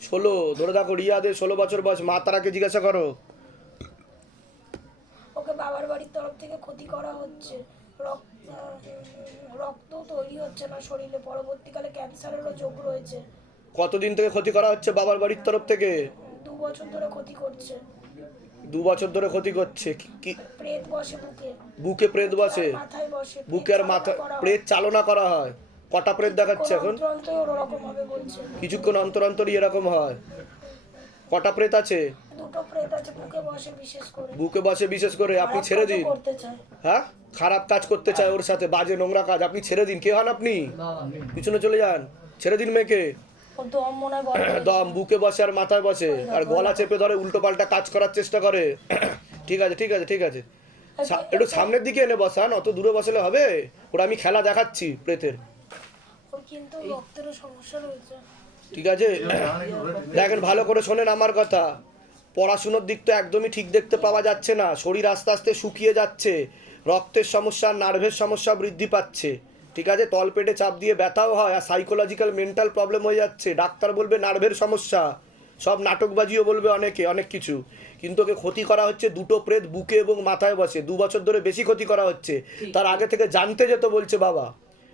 ষোলো ধরে রাখো রিয়াদের ষোলো বছর বয়স মা তারাকে জিজ্ঞাসা করো। ওকে বাবার বাড়ির তরফ থেকে ক্ষতি করা হচ্ছে। রক্ত তৈরি হচ্ছে না শরীরে পরবর্তীকালে ক্যান্সারেরও যোগ রয়েছে। কতদিন থেকে ক্ষতি করা হচ্ছে বাবার বাড়ির তরফ থেকে? দু বছর ধরে ক্ষতি করছে। দু বছর ধরে ক্ষতি করছে কি প্রেত বসে বুকে। বুকে প্রেত বসে? মাথায় বসে। বুকে আর মাথা প্রেত চালনা করা হয়? কটা প্রেত দেখাচ্ছে এখন? কিছুক্ষণ অন্তর অন্তর এরকম হয়। কটা প্রেত আছে? বুকে বসে বিশেষ করে। আপনি ছেড়ে দিন। হ্যাঁ? খারাপ কাজ করতে চায় ওর সাথে বাজে নোংরা কাজ আপনি ছেড়ে দিন। কে হন আপনি? পিছনে চলে যান। ছেড়ে দিন মেয়েকে। দম বুকে বসে আর মাথায় বসে। আর গলা চেপে ধরে উল্টো পাল্টা কাজ করার চেষ্টা করে। ঠিক আছে ঠিক আছে ঠিক আছে। একটু সামনের দিকে এনে বসান অত দূরে বসলে হবে। ওরা আমি খেলা দেখাচ্ছি প্রেতের। কিন্তু রক্তেরও সমস্যা রয়েছে। ঠিক আছে? দেখেন ভালো করে শোনেন আমার কথা। পড়াশুনোর দিক তো একদমই ঠিক দেখতে পাওয়া যাচ্ছে না। শরীর আস্তে আস্তে শুকিয়ে যাচ্ছে। রক্তের সমস্যা নার্ভের সমস্যা বৃদ্ধি পাচ্ছে। ঠিক আছে? তলপেটে চাপ দিয়ে ব্যথাও হয় আর সাইকোলজিক্যাল মেন্টাল প্রবলেম হয়ে যাচ্ছে। ডাক্তার বলবে নার্ভের সমস্যা। সব নাটকবাজিও বলবে অনেকে অনেক কিছু। কিন্তু ওকে ক্ষতি করা হচ্ছে দুটো প্রেত বুকে এবং মাথায় বসে। দু বছর ধরে বেশি ক্ষতি করা হচ্ছে। তার আগে থেকে জানতে যেত বলছে বাবা।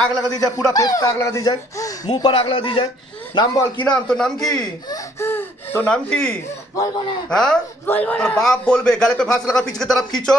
आग लगा दी जाए पूरा फेस पे आग लगा दी जाए मुंह पर आग लगा दी जाए নাম বল কি নাম তোর নাম কি তোর নাম কি হ্যাঁ তোর বাপ বলবে গালে পে ফাঁস লাগা পিছকে तरफ खींचो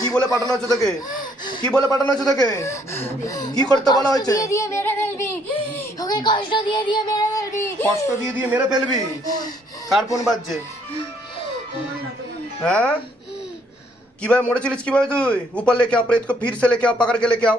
কি বলে পাঠানো হচ্ছে তোকে? কি বলে পাঠানো হচ্ছে তোকে? কি করতে বলা হয়েছে? কষ্ট দিয়ে দিয়ে মেরে ফেলবি। কার ফোন বাজছে? হ্যাঁ? কীভাবে মরেছিলিস কীভাবে তুই? উপর লেকে আও, প্রেত কো ফির সে লেকে আও পাকড় লেকে আও?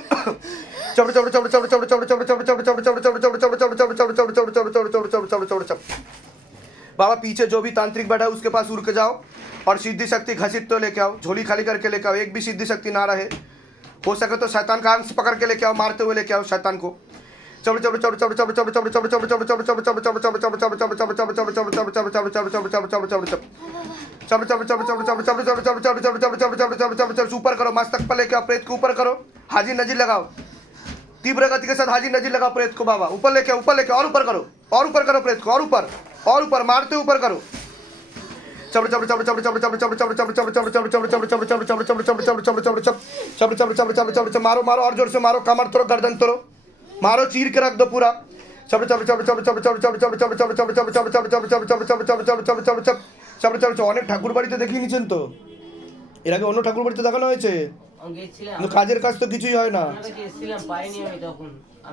बाबा, पीछे जो भी तांत्रिक बैठा है, उसके पास उड़ के जाओ और सिद्धि शक्ति घसीट तो लेके आओ। झोली खाली करके लेके आओ। एक भी सिद्धि शक्ति ना रहे। हो सके तो शैतान का अंश पकड़ के लेके आओ, मारते हुए लेके आओ शैतान को। चलो ऊपर करो मस्तक पर लेके प्रेत को ऊपर करो हाजी नज़र लगाओ तीव्र गति के साथ हाजी नज़र लगाओ प्रेत को बाबा ऊपर लेके ऊपर लेके और ऊपर करो और ऊपर करो प्रेत को और ऊपर और ऊपर मारते ऊपर करो मारो मारो और ज़ोर से मारो कमर तोड़ो गर्दन तोड़ो মারো চিরকে કે পুরা દો চপ ચપ ચપ চপ চপ চপ চপ চপ চপ চপ চপ ચપ ચપ ચપ চপ চপ চপ চপ চপ চপ চপ চপ চপ চপ চপ অনেক ঠাকুর বাড়িতে দেখিয়ে নিচ্ছেন তো এর আগে অন্য ঠাকুর বাড়িতে দেখানো হয়েছে কিন্তু কাজের কাজ তো কিছুই হয় না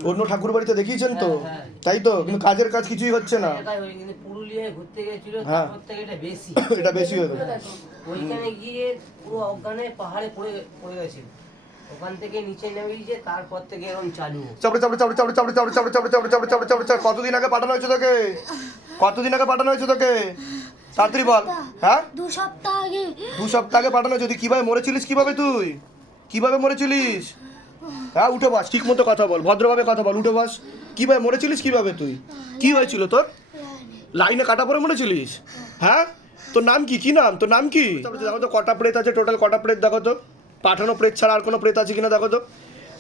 অন্য ঠাকুর বাড়িতে দেখিয়েছেন তো তাই তো কিন্তু কাজের কাজ কিছুই হচ্ছে না হ্যাঁ এটা বেশি হতো ওইখানে গিয়ে পুরো অজ্ঞানে পাহাড়ে পড়ে পড়ে গেছে ওখান থেকে নিচে নেমে গিয়েছে তারপর থেকে এরকম চালু চাপড়ে চাপড়ে চাপড়ে চাপড়ে চাপড়ে চাপড়ে চাপড়ে চাপড়ে চাপড়ে চাপড়ে চাপড়ে চাপড়ে চাপড়ে কতদিন আগে পাঠানো হয়েছে তোকে কতদিন আগে পাঠানো হয়েছে তোকে তাড়াতাড়ি বল হ্যাঁ দু সপ্তাহ আগে দু সপ্তাহ আগে পাঠানো হয়েছে তুই কীভাবে মরেছিলিস কীভাবে তুই কীভাবে মরেছিলিস হ্যাঁ উঠে বাস ঠিক মতো কথা বল ভদ্রভাবে কথা বল উঠে বাস কীভাবে মরেছিলিস কীভাবে তুই কি হয়েছিল তোর লাইনে কাটা পরে মরেছিলিস হ্যাঁ তোর নাম কি কি নাম তোর নাম কি দেখো তো কটা প্রেত আছে টোটাল কটা প্রেত দেখো তো পাঠানো প্রেত ছাড়া আর কোনো প্রেত আছে কিনা দেখো তো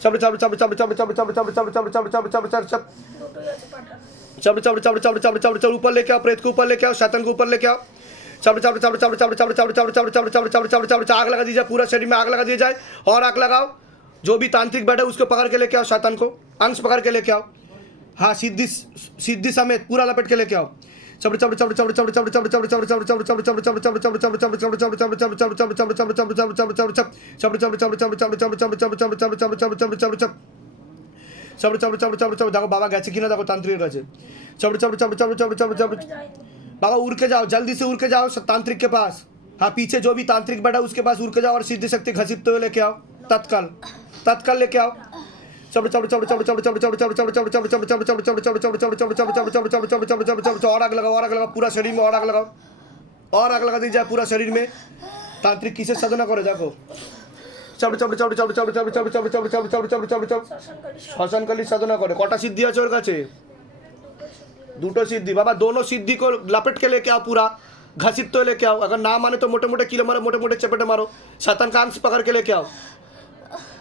চাপড়ে চাপড়ে চাপড়ে চাপড়ে চাপড়ে চাপড়ে চাপড়ে চাপড়ে চাপড়ে চাপড়ে চাপড়ে চাপড়ে চাপড়ে চাপড়ে দুটোই আছে পাঠানো चबड़ चबड़ चबड़ चबड़ चबड़ चबड़ चबड़ ऊपर लेके आओ प्रेत को ऊपर लेके आओ शैतान को ऊपर लेके आओ चबड़ चबड़ चबड़ चबड़ चबड़ चबड़ चबड़ चबड़ चबड़ चबड़ चबड़ चबड़ चबड़ चबड़ आग लगा दी जाए पूरा शरीर में आग लगा दिया जाए और आग लगाओ जो भी तांत्रिक बैठे उसको पकड़ के लेके आओ शैतान को अंश पकड़ के लेके आओ हाँ सिद्धि सिद्धि समेत पूरा लपेट के लेके आओ बाबा उड़ के जाओ जल्दी से उड़ के जाओ तांत्रिक के पास हाँ पीछे जो भी तांत्रिक बैठा उसके पास उड़ के जाओ और सिद्धि शक्ति घसीपते हुए लेके आओ तत्काल तत्काल लेके आओ और आग लगाओ और आग लगाओ पूरा शरीर में और आग लगाओ और आग लगा दी जाए पूरा शरीर में तांत्रिक किसे साधना करे देखो শ্মশানকালী সাধনা করে কটা সিদ্ধি আছে ওর কাছে দুটো সিদ্ধি বাবা দোনো সিদ্ধি কো লাপেট কে লেকে আও পুরা ঘাসিত তো লেকে আও अगर ना माने तो मोटे मोटे किलो मारो मोटे मोटे चपेटे मारो शैतान कान से पकड़ के लेके आओ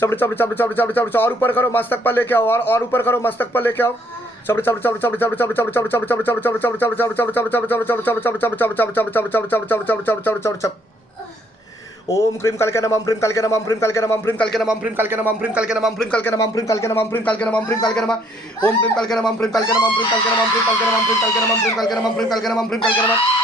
सब्र सब्र सब्र सब्र सब्र सब्र और ऊपर करो मस्तक पर लेके आओ और और ऊपर करो मस्तक पर लेके आओ सब्र सब्र सब्र सब्र सब्र सब्र सब्र सब्र सब्र सब्र सब्र सब्र सब्र सब्र सब्र सब्र ओम क्रीम कल के नम ओम क्रीम कल के नम ओम क्रीम कल के नम ओम क्रीम कल के नम ओम क्रीम कल के नम ओम क्रीम कल के नम ओम क्रीम कल के नम ओम क्रीम कल के नम ओम क्रीम कल के नम ओम क्रीम कल के नम ओम क्रीम कल के नम ओम क्रीम कल के नम ओम क्रीम कल के नम ओम क्रीम कल के नाम क्रीम कल के नाम क्रीम कल के नाम क्रीम कल के नाम क्रीम कल के नाम क्रीम कल के नाम क्रीम कल के नम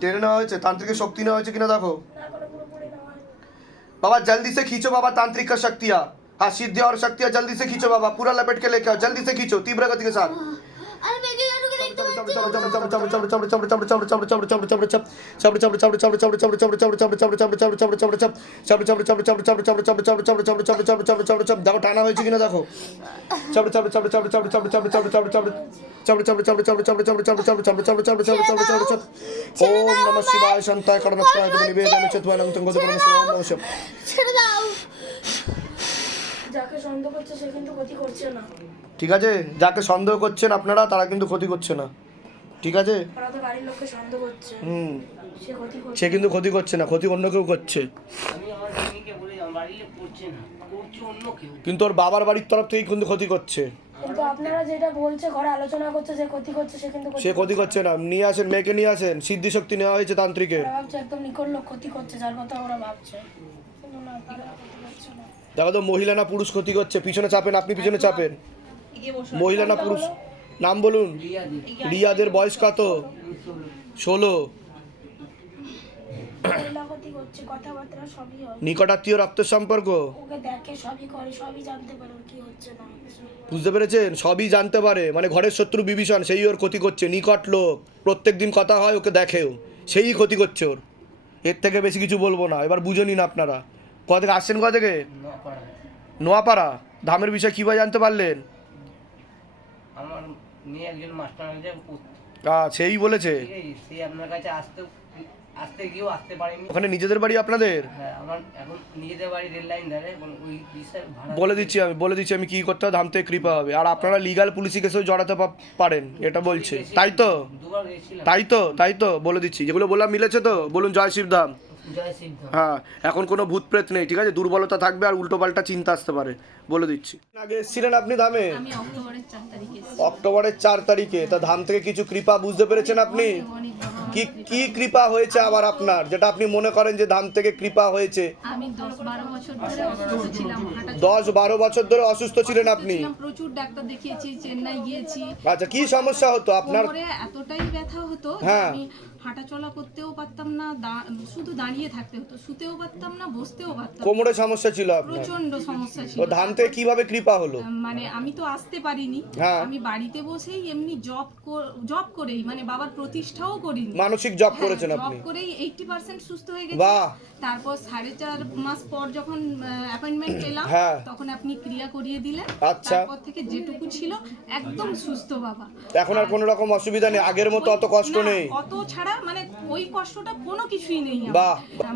টেনে নেওয়া হয়েছে তান্ত্রিকের শক্তি নেওয়া হয়েছে কিনা দেখো बाबा जल्दी से खींचो बाबा तांत्रिक का शक्तियाँ हाँ सिद्धि और शक्तियाँ जल्दी से खींचो बाबा पूरा लपेट के लेके आओ जल्दी से खींचो तीव्र गति के साथ চাবড়ে চাবড়ে চাবড়ে চাবড়ে চাবড়ে ওম নমঃ শিবায় শান্তায় করণত্রায় নিবেদনে চতুর্ণং তঙ্গদ পরমেশ্বর ওম নমঃ শিবায় ছেড়ে দাও। যাকে সন্দেহ করছে সে কিন্তু ক্ষতি করছে না। ঠিক আছে? যাকে সন্দেহ করছেন আপনারা তারা কিন্তু ক্ষতি করছে না। ঠিক আছে? ওরা তো বাড়ির লোককে সন্দেহ করছে। হুম। সে ক্ষতি করছে। সে কিন্তু ক্ষতি করছে না ক্ষতি অন্য কেউ করছে। আমি আমার স্বামীকে বলে আমার বাড়ির লোক করছে না করছে অন্য কেউ। কিন্তু ওর বাবার বাড়ির তরফ থেকেই কিন্তু ক্ষতি করছে। কিন্তু আপনারা যেটা বলছে ঘরে আলোচনা করছে সে ক্ষতি করছে সে কিন্তু সে ক্ষতি করছে না। নিয়ে আসেন মেয়েকে নিয়ে আসেন সিদ্ধি শক্তি নেওয়া হয়েছে তান্ত্রিকের। ভাবছে একদম নিকট লোক ক্ষতি করছে যার কথা ওরা ভাবছে। কিন্তু না আপনারা ক্ষতি করছে না। দেখো তো মহিলা না পুরুষ ক্ষতি করছে পিছনে চাপেন আপনি পিছনে চাপেন। মহিলা না পুরুষ নাম বলুন। রিয়া রিয়াদের বয়স কত? ষোলো। নিকটাত্মীয় রক্তের সম্পর্ক? ওকে দেখে সবই করে সবই জানতে পারে ওর কি হচ্ছে না হচ্ছে। বুঝতে পেরেছেন? সবই জানতে পারে। মানে ঘরের শত্রু বিভীষণ সেই ওর ক্ষতি করছে। নিকট লোক প্রত্যেক দিন কথা হয় ওকে দেখেও। সেই ক্ষতি করছে ওর। এর থেকে বেশি কিছু বলব না। এবার বুঝে নিন আপনারা। কোথা থেকে আসছেন কোথা থেকে? নোয়াপাড়া। ধামের বিষয়ে কীভাবে জানতে পারলেন? একজন মাস্টার সেই বলেছে? সে আপনার কাছে আসতে আসতে গিয়েও আসতে পারেনি। ওখানে নিজেদের বাড়ি আপনাদের? হ্যাঁ আমার এখন নিজেদের বাড়ি রেল লাইন ধারে ওই বলে দিচ্ছি আমি বলে দিচ্ছি আমি কি করতে হবে ধাম কৃপা হবে। আর আপনারা লিগাল পুলিশি কেসেও জড়াতে পারেন এটা বলছে। তাই তো? তাই তো? তাই তো? বলে দিচ্ছি। যেগুলো বললাম মিলেছে তো? বলুন জয় শিবধাম। হ্যাঁ এখন কোনো ভূত প্রেত নেই ঠিক আছে? দুর্বলতা থাকবে আর উল্টো পাল্টা চিন্তা আসতে পারে বলে দিচ্ছি। আগে এসেছিলেন আপনি ধামে? অক্টোবরের চার তারিখে তা ধাম থেকে কিছু কৃপা বুঝতে পেরেছেন আপনি? কি কি কৃপা হয়েছে আবার আপনার? যেটা আপনি মনে করেন যে ধাম থেকে কৃপা হয়েছে। দশ বারো বছর ধরে অসুস্থ ছিলাম হাঁটা দশ বারো বছর ধরে অসুস্থ ছিলেন আপনি? প্রচুর ডাক্তার দেখিয়েছি চেন্নাই গিয়েছি। আচ্ছা কি সমস্যা হতো আপনার? এতটাই ব্যথা হতো হ্যাঁ। হাঁটা চলা করতেও পারতাম না শুধু দাঁড়িয়ে থাকতে হতো শুতেও পারতাম না বসতেও পারতাম কোমরে সমস্যা ছিল আপনার? প্রচণ্ড সমস্যা ছিল। ধাম থেকে কীভাবে কৃপা হলো? মানে আমি তো আসতে পারিনি। হ্যাঁ। আমি বাড়িতে বসেই এমনি জব জব করেই মানে বাবার প্রতিষ্ঠাও করিনি। মানসিক জব হ্যাঁ, করেছেন জব করেই এইটি পার্সেন্ট সুস্থ হয়ে গেছি। বাহ! তারপর সাড়ে চার মাস পর যখন অ্যাপয়েন্টমেন্ট পেলাম হ্যাঁ। তখন আপনি ক্রিয়া করিয়ে দিলেন। আচ্ছা। তারপর থেকে যেটুকু ছিল একদম সুস্থ বাবা। এখন আর কোনো রকম অসুবিধা নেই? আগের মতো অত কষ্ট নেই? অত ছাড়া মানে ওই কষ্টটা কোনো কিছুই নেই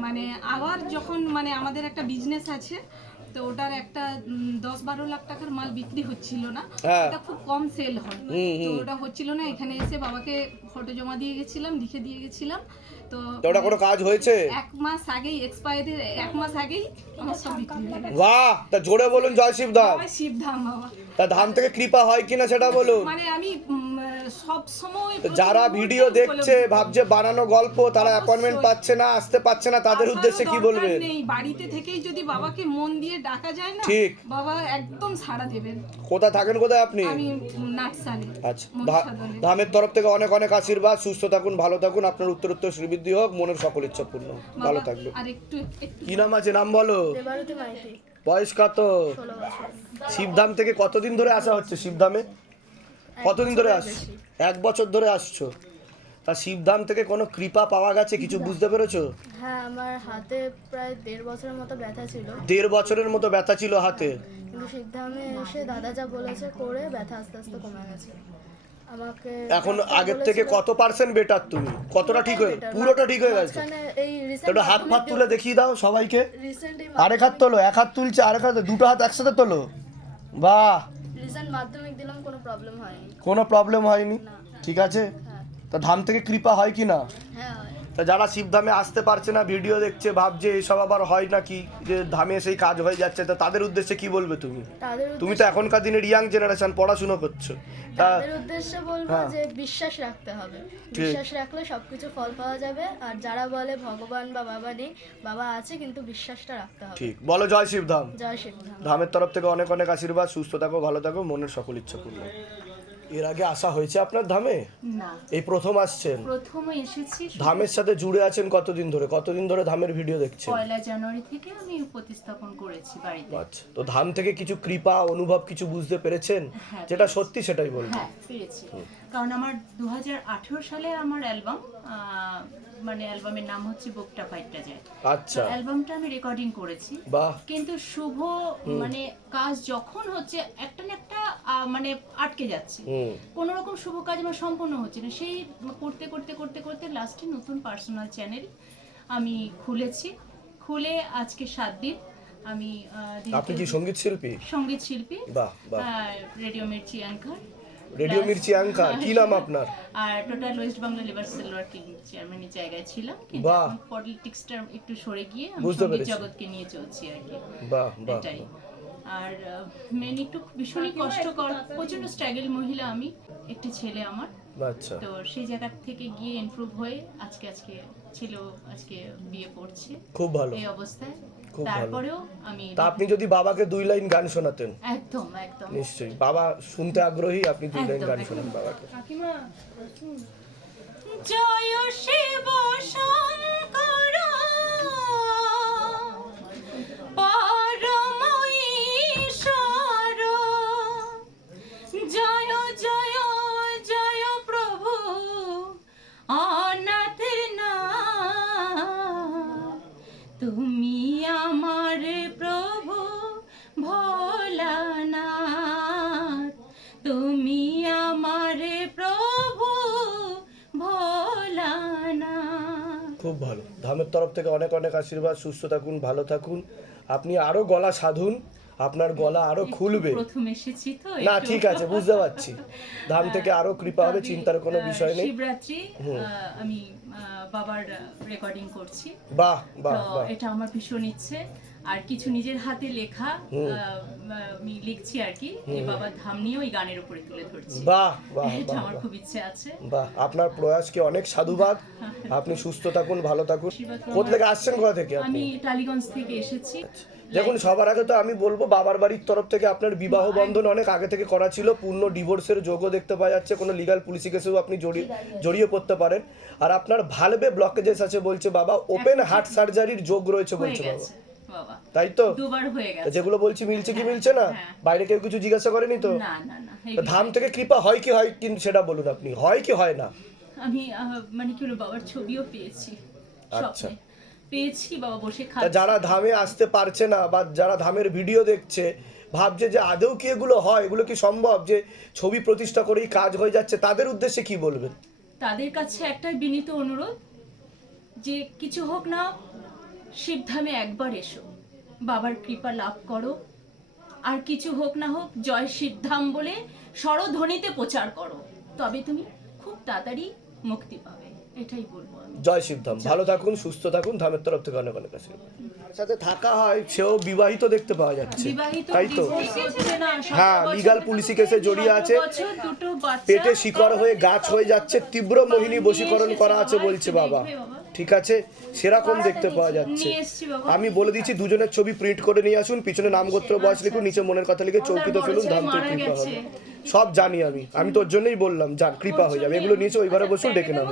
মানে আবার যখন মানে আমাদের একটা বিজনেস আছে তো ওটার একটা দশ বারো লাখ টাকার মাল বিক্রি হচ্ছিল না হ্যাঁ। এটা খুব কম সেল হয়। তো ওটা হচ্ছিল না এখানে এসে বাবাকে ফটো জমা দিয়ে গেছিলাম লিখে দিয়ে গেছিলাম তো ওটা কোনো কাজ হয়েছে? এক মাস আগেই এক্সপায়ারির এক মাস আগেই আমার সব বিক্রি হয়ে বাহ তা জোরে বলুন জয় শিবধাম। জয় বাবা। তা ধাম থেকে কৃপা হয় কিনা সেটা বলুন। মানে আমি সব সময় যারা ভিডিও দেখছে ভাবছে বানানো গল্প তারা অ্যাপয়েন্টমেন্ট পাচ্ছে না আসতে পারছে না তাদের উদ্দেশ্যে কি বলবে নেই। বাড়িতে থেকেই যদি বাবাকে মন দিয়ে ডাকা যায় না ঠিক। বাবা একদম সাড়া দেবেন। কোথা থাকেন কোথায় আপনি? আমি নাটসালে আচ্ছা ধামের তরফ থেকে অনেক অনেক আশীর্বাদ সুস্থ থাকুন ভালো থাকুন আপনার উত্তর উত্তর শ্রীবৃদ্ধি হোক মনের সকল ইচ্ছা পূর্ণ ভালো থাকবে আর একটু কি নাম আছে? নাম বলো। বয়স কত? শিবধাম থেকে কতদিন ধরে আসা হচ্ছে? শিবধামে? কতদিন ধরে আসছো? এক বছর ধরে আসছো? তা শিবধাম থেকে কোনো কৃপা পাওয়া গেছে? কিছু বুঝতে পেরেছ? হ্যাঁ আমার হাতে প্রায় দেড় বছরের মতো ব্যথা ছিল। দেড় বছরের মতো ব্যথা ছিল হাতে? কিন্তু সিদ্ধামে এসে দাদা যা বলেছে করে ব্যথা আস্তে আস্তে কমে গেছে। আমাকে এখন আগের থেকে কত পার্সেন্ট বেটার তুমি? কতটা ঠিক হয়ে পুরোটা ঠিক হয়ে গেছে? হাত ফাত তুলে দেখিয়ে দাও সবাইকে। আরেক হাত তোলো এক হাত তুলছে আরেক হাত দুটো হাত একসাথে তোলো। বাহ! রিসেন্ট মাধ্যমিক দিলাম কোনো প্রবলেম হয়নি। কোনো প্রবলেম হয়নি ঠিক আছে? তা ধাম থেকে কৃপা হয় কি না? হ্যাঁ তা যারা শিবধামে আসতে পারছে না ভিডিও দেখছে ভাবছে এসব আবার হয় নাকি যে ধামে সেই কাজ হয়ে যাচ্ছে তা তাদের উদ্দেশ্যে কি বলবে তুমি? তুমি তো এখনকার দিনের ইয়াং জেনারেশন পড়াশুনো করছ। তা উদ্দেশ্যে বলব হ্যাঁ। যে বিশ্বাস রাখতে হবে। বিশ্বাস রাখলে সবকিছু ফল পাওয়া যাবে। আর যারা বলে ভগবান বা বাবা নেই বাবা আছে কিন্তু বিশ্বাসটা রাখতে হবে। ঠিক। বলো জয় শিবধাম। জয় শিবধাম। ধামের তরফ থেকে অনেক অনেক আশীর্বাদ। সুস্থ থাকো ভালো থাকো মনের সকল ইচ্ছা পূর্ণ। এর আগে আসা হয়েছে আপনার ধামে? না। এই প্রথম আসছেন? প্রথম এসেছি ধামের সাথে জুড়ে আছেন কতদিন ধরে? কতদিন ধরে ধামের ভিডিও দেখছেন? পয়লা জানুয়ারি থেকে আমি প্রতিস্থাপন করেছি বাড়িতে। আচ্ছা তো ধাম থেকে কিছু কৃপা অনুভব কিছু বুঝতে পেরেছেন? হ্যাঁ, যেটা সত্যি সেটাই বলব হ্যাঁ পেরেছি। কারণ আমার দু হাজার আঠারো সালে আমার অ্যালবাম মানে অ্যালবামের নাম হচ্ছে বুকটা ফাইটটা যায়। আচ্ছা। অ্যালবামটা আমি রেকর্ডিং করেছি। বাহ। কিন্তু শুভ মানে কাজ যখন হচ্ছে একটা না একটা মানে আটকে যাচ্ছে। কোনো রকম শুভ কাজ আমার সম্পূর্ণ হচ্ছে না। সেই করতে করতে করতে করতে লাস্টে নতুন পার্সোনাল চ্যানেল আমি খুলেছি। খুলে আজকে সাত দিন আমি আপনি কি সংগীত শিল্পী? সংগীত শিল্পী। বাহ বাহ। Radio Mirchi anchor radio Mirchi আঙ্কা কি নাম আপনার? আর total West Bangla liver cell working চেয়ারম্যানের জায়গায় ছিলাম কিন্তু পলিটিক্সটা একটু সরে গিয়ে আমি বুঝতে পেরেছি। জগৎকে নিয়ে চলছি আর কি। বাহ বাহ আর মেন একটু ভীষণই কষ্টকর প্রচণ্ড স্ট্রাগল মহিলা আমি একটি ছেলে আমার। আচ্ছা। তো সেই জায়গা থেকে গিয়ে ইমপ্রুভ হয়ে আজকে আজকে ছিল আজকে বিয়ে পড়ছে খুব ভালো। এই অবস্থায়। খুব ভালো। তারপরেও আমি তা আপনি যদি বাবাকে দুই লাইন গান শোনাতেন। একদম একদম। নিশ্চয়ই। বাবা শুনতে আগ্রহী আপনি দুই লাইন গান। শোনান বাবাকে। জয় শিব শঙ্কর তরফ থেকে অনেক অনেক আশীর্বাদ সুস্থ থাকুন ভালো থাকুন। আপনি আরও গলা সাধুন আপনার গলা আরও খুলবে। প্রথম এসেছি তো না ঠিক আছে বুঝতে পারছি। ধাম থেকে আরও কৃপা হবে চিন্তার কোনো বিষয় নেই। শিবরাত্রি আমি বাবার রেকর্ডিং করছি। বাহ বাহ বাহ। এটা আমার ভীষণ ইচ্ছে। আর কিছু নিজের হাতে লেখা আমি লিখছি আর কি এই বাবার ধাম নিয়ে ওই গানের উপরে তুলে ধরছি। বাহ বাহ এটা আমার খুব ইচ্ছে আছে। বাহ আপনার প্রয়াসকে অনেক সাধুবাদ? আপনি সুস্থ থাকুন ভালো থাকুন। কোথা থেকে আসছেন কোথা থেকে আমি টালিগঞ্জ থেকে এসেছি। দেখুন সবার আগে তো আমি বলব বাবার বাড়ির তরফ থেকে আপনার বিবাহ বন্ধন অনেক আগে থেকে করা ছিল পূর্ণ ডিভোর্সের যোগও দেখতে পাওয়া যাচ্ছে কোনো লিগাল পুলিশি কেসেও আপনি জড়িয়ে জড়িয়ে পড়তে পারেন। আর আপনার ভালবে ব্লকেজেস আছে বলছে বাবা ওপেন হার্ট সার্জারির যোগ রয়েছে বলছে বাবা। তাই তো? যেগুলো বলছি মিলছে কি মিলছে না? হ্যাঁ। বাইরে কেউ কিছু জিজ্ঞাসা করেনি তো? ধাম থেকে কৃপা হয় কি হয়? কিন্তু সেটা বলুন আপনি হয় কি হয় না? আমি মানে কি বাবার ছবিও পেয়েছি আচ্ছা। পেয়েছি বাবা বসে যারা ধামে আসতে পারছে না বা যারা ধামের ভিডিও দেখছে ভাবছে যে আদৌ কি এগুলো হয়? এগুলো কি সম্ভব যে ছবি প্রতিষ্ঠা করেই কাজ হয়ে যাচ্ছে? তাদের উদ্দেশ্যে কি বলবেন? তাদের কাছে একটাই বিনীত অনুরোধ যে কিছু হোক না শিবধামে একবার এসো। বাবার কৃপা লাভ করো। আর কিছু হোক না হোক জয় শিবধাম বলে স্বরধ্বনিতে প্রচার করো। তবে তুমি খুব তাড়াতাড়ি মুক্তি পাবে এটাই বলব জয় শিবধাম। ভালো থাকুন সুস্থ থাকুন ধামের তরফ থেকে অনেক অনেক আশীর্বাদ। সাথে থাকা হয় সেও বিবাহিত দেখতে পাওয়া যাচ্ছে। বিবাহিত তাই তো? হ্যাঁ, legal পুলিশি কেসে জড়িয়ে আছে। বছর দুটো বাচ্চা পেটে শিকড় হয়ে গাছ হয়ে যাচ্ছে তীব্র মোহিনী বশীকরণ করা আছে বলছে বাবা। ঠিক আছে? সেরকম দেখতে পাওয়া যাচ্ছে। আমি বলে দিচ্ছি দুজনের ছবি প্রিন্ট করে নিয়ে আসুন পিছনে নাম গোত্র বয়স লিখুন নিচে মনের কথা লিখে চৌকিতে ফেলুন ধাম থেকে কৃপা হবে। সব জানি আমি। আমি তোর জন্যই বললাম যান কৃপা হয়ে যাবে। এগুলো নিচে ওইবারে বসুন ডেকে নেব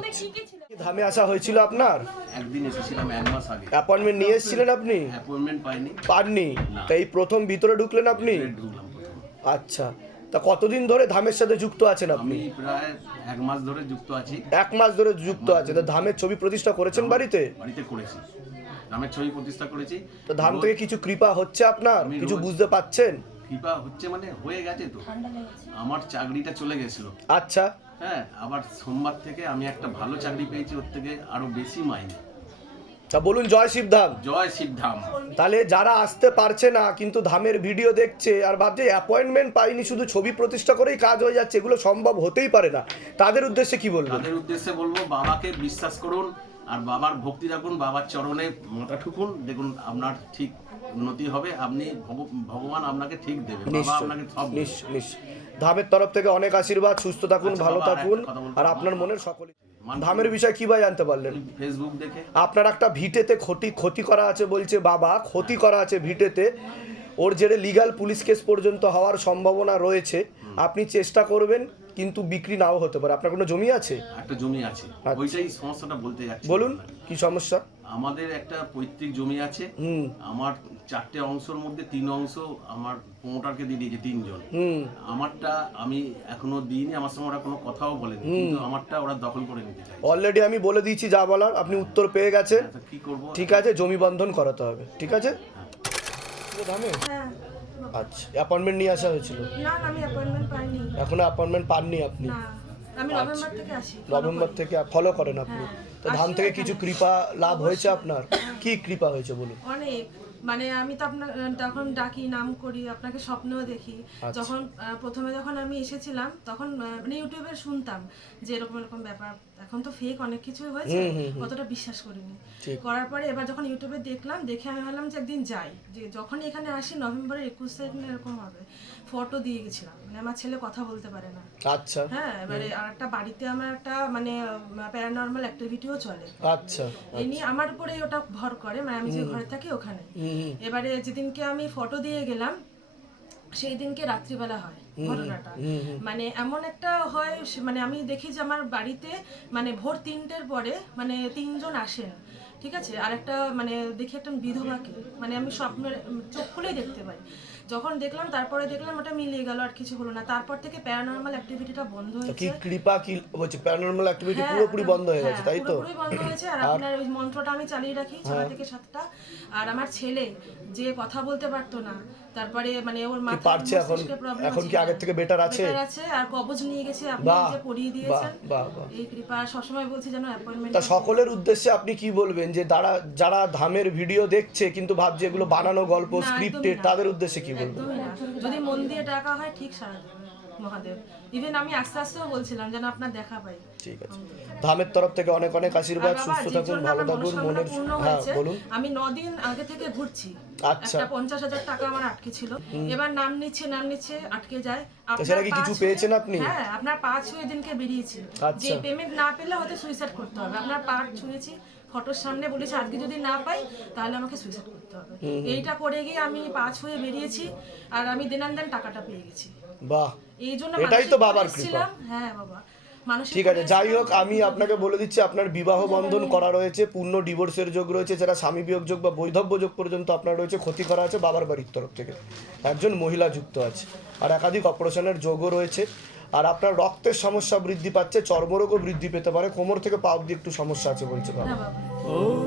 ধামে আসা হয়েছিল আপনার? একদিন এসেছিলাম এক মাস আগে। অ্যাপয়েন্টমেন্ট নিয়ে এসেছিলেন আপনি? অ্যাপয়েন্টমেন্ট পাইনি। পাননি? তাই প্রথম ভিতরে ঢুকলেন আপনি? আচ্ছা। তা কতদিন ধরে ধামের সাথে যুক্ত আছেন আপনি? আমি প্রায় এক মাস ধরে যুক্ত আছি। এক মাস ধরে যুক্ত আছে তো ধামের ছবি প্রতিষ্ঠা করেছেন বাড়িতে? বাড়িতে করেছি। রামের ছবি প্রতিষ্ঠা করেছি। তো ধাম থেকে কিছু কৃপা হচ্ছে আপনার? আমি কিছু রোজ- বুঝতে পাচ্ছেন? কৃপা হচ্ছে মানে হয়ে গেছে তো। আমার চাকরিটা চলে গেছিল। আচ্ছা। হ্যাঁ আবার সোমবার থেকে আমি একটা ভালো চাকরি পেয়েছি ওর থেকে আরও বেশি মাইনে। তা বলুন জয় শিবধাম। জয় শিবধাম। তাহলে যারা আসতে পারছে না কিন্তু ধামের ভিডিও দেখছে আর ভাবছে অ্যাপয়েন্টমেন্ট পাইনি শুধু ছবি প্রতিষ্ঠা করেই কাজ হয়ে যাচ্ছে এগুলো সম্ভব হতেই পারে না। তাদের উদ্দেশ্যে কি বলবেন? তাদের উদ্দেশ্যে বলব বাবাকে বিশ্বাস করুন আর বাবার ভক্তি রাখুন বাবার চরণে মাথা ঠুকুন। দেখুন আপনার ঠিক উন্নতি হবে আপনি ভগ- ভগবান আপনাকে ঠিক দেবে বাবা আপনাকে সব নিশ্চয় ধামের তরফ থেকে অনেক আশীর্বাদ সুস্থ থাকুন আচ্ছা ভালো থাকুন বলব। আর আপনার মনের সকলে ধামের বিষয় কীভাবে জানতে পারলেন? ফেসবুক দেখে। আপনার একটা ভিটেতে ক্ষতি ক্ষতি করা আছে বলছে বাবা ক্ষতি করা আছে ভিটেতে। ওর জেরে লিগাল পুলিশ কেস পর্যন্ত হওয়ার সম্ভাবনা রয়েছে। আপনি চেষ্টা করবেন কিন্তু বিক্রি নাও হতে পারে। আপনার কোনো জমি আছে? একটা জমি আছে। আচ্ছা। ওইটাই সমস্যাটা বলতে যাচ্ছি। বলুন কি সমস্যা? আমাদের একটা পৈতৃক জমি আছে। হুম। আমার চারটে অংশের মধ্যে তিন অংশ আমার প্রমোটারকে দিয়ে দিয়েছে তিনজন। হুম। আমারটা আমি এখনও দিইনি আমার সঙ্গে ওরা কোনো কথাও বলেনি। কিন্তু আমারটা ওরা দখল করে নিতে চাই অলরেডি আমি বলে দিয়েছি যা বলার আপনি উত্তর পেয়ে গেছেন। তা কি করব? ঠিক আছে জমি বন্ধন করাতে হবে ঠিক আছে? ধামে? হ্যাঁ। আচ্ছা অ্যাপয়েন্টমেন্ট নিয়ে আসা হয়েছিল? না না আমি অ্যাপয়েন্টমেন্ট পাইনি। এখনও অ্যাপয়েন্টমেন্ট পাননি আপনি? না আমি নভেম্বর থেকে আসি। নভেম্বর থেকে ফলো করেন আপনি। ধাম থেকে কিছু কৃপা লাভ হয়েছে আপনার? কি কৃপা হয়েছে বলুন? অনেক। মানে আমি তো আপনার তখন ডাকি নাম করি আপনাকে স্বপ্নেও দেখি। যখন প্রথমে যখন আমি এসেছিলাম তখন মানে ইউটিউবে শুনতাম যে এরকম এরকম ব্যাপার। এখন তো ফেক অনেক কিছু হয়েছে অতটা বিশ্বাস করিনি। করার পরে এবার যখন ইউটিউবে দেখলাম দেখে আমি ভাবলাম যে একদিন যাই। যে যখনই এখানে আসি নভেম্বরের একুশ তারিখ এরকম হবে ফটো দিয়ে গেছিলাম। মানে আমার ছেলে কথা বলতে পারে না। আচ্ছা। হ্যাঁ এবারে আর একটা বাড়িতে আমার একটা মানে প্যারানর্মাল অ্যাক্টিভিটিও চলে। আচ্ছা এই নিয়ে আমার উপরেই ওটা ভর করে মানে আমি যে ঘরে থাকি ওখানে এবারে যেদিনকে আমি ফটো দিয়ে গেলাম সেই দিনকে রাত্রিবেলা হয় ঘটনাটা। মানে এমন একটা হয় মানে আমি দেখি যে আমার বাড়িতে মানে ভোর তিনটের পরে মানে তিনজন আসেন ঠিক আছে? আর একটা মানে দেখি একটা বিধবাকে। মানে আমি স্বপ্নের চোখ খুলেই দেখতে পাই। যখন দেখলাম তারপরে দেখলাম ওটা মিলিয়ে গেল আর কিছু হলো না। তারপর থেকে প্যারানর্মাল অ্যাক্টিভিটিটা বন্ধ তো কি কৃপা কি বলছে প্যারানর্মাল অ্যাক্টিভিটি পুরোপুরি বন্ধ হয়ে গেছে হ্যাঁ, তাই তো? পুরোপুরি বন্ধ হয়েছে। আর আপনার ওই মন্ত্রটা আমি চালিয়ে রাখি ছটা হ্যাঁ। থেকে সাতটা। আর আমার ছেলে যে কথা বলতে পারতো না তারপরে মানে ওর মাথা পারছে এখন? এখন কি আগের থেকে better আছে? বেটার আছে আর কবজ নিয়ে গেছে আপনি যে বাহ দিয়েছেন। এই কৃপা সবসময় বলছি যেন অ্যাপয়েন্টমেন্ট তা সকলের উদ্দেশ্যে আপনি কি বলবেন? যে যারা যারা ধামের ভিডিও দেখছে কিন্তু ভাবছে এগুলো বানানো গল্প স্ক্রিপ্টেড তাদের উদ্দেশ্যে কি একদমই না। যদি মন দিয়ে ডাকা হয় ঠিক সারা দেবে। মহাদেব। ইভেন আমি আস্তে আস্তেও বলছিলাম যেন আপনার দেখা পাই। ঠিক আছে। ধামের তরফ থেকে অনেক অনেক আশীর্বাদ সুস্থ থাকুন ভালো থাকুন মনের হ্যাঁ বলুন। আমি নদিন আগে থেকে ঘুরছি। আচ্ছা। একটা টাকা আমার আটকে ছিল। এবার নাম নিচ্ছে নাম নিচ্ছে আটকে যায়। সেটা কি কিছু পেয়েছেন আপনি? হ্যাঁ আপনার পা ছুঁয়ে দিনকে বেরিয়েছি। আচ্ছা। যে পেমেন্ট না পেলে হয়তো সুইসাইড করতে হবে। আপনার পা ছুঁয়েছি ফটোর সামনে বলেছি আজকে যদি না পাই তাহলে আমাকে সুইসাইড করতে হবে। এইটা করে গিয়ে আমি পা ছুঁয়ে বেরিয়েছি আর আমি দেনান দেন টাকাটা পেয়ে গেছি। বাহ। এই জন্য এটাই তো বাবার কৃপা। হ্যাঁ বাবা। ঠিক আছে যাই হোক আমি আপনাকে বলে দিচ্ছি আপনার বিবাহ বন্ধন করা রয়েছে পূর্ণ ডিভোর্সের যোগ রয়েছে যারা স্বামী বিয়োগ যোগ বা বৈধব্য যোগ পর্যন্ত আপনার রয়েছে ক্ষতি করা আছে বাবার বাড়ির তরফ থেকে। একজন মহিলা যুক্ত আছে আর একাধিক অপারেশনের যোগও রয়েছে। আর আপনার রক্তের সমস্যা বৃদ্ধি পাচ্ছে চর্মরোগও বৃদ্ধি পেতে পারে। কোমর থেকে পা অব্দি একটু সমস্যা আছে বলছে বাবা। হ্যাঁ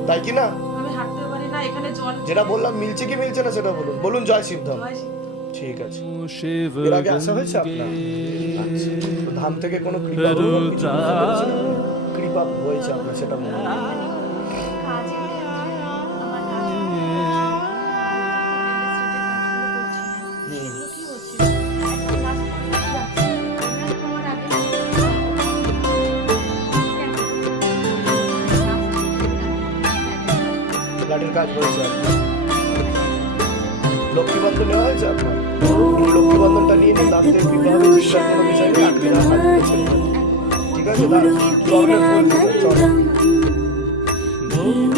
তাই কি না? আমি হাঁটতে পারি না এখানে জল যেটা বললাম মিলছে কি মিলছে না সেটা বলুন। বলুন জয় শিবধাম ঠিক আছে। এর আগে আসা হয়েছে আপনার? আচ্ছা। ধাম থেকে কোনো কৃপা কৃপা হয়েছে আপনার সেটা মনে কাজ হয়েছে লক্ষ্মী বন্ধন নেওয়া হয়েছে আপনার লক্ষ্মী বন্ধনটা নিয়ে নিন কোনো বিষয় আপনি না ঠিক আছে দাঁড়ান ফুল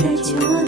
против.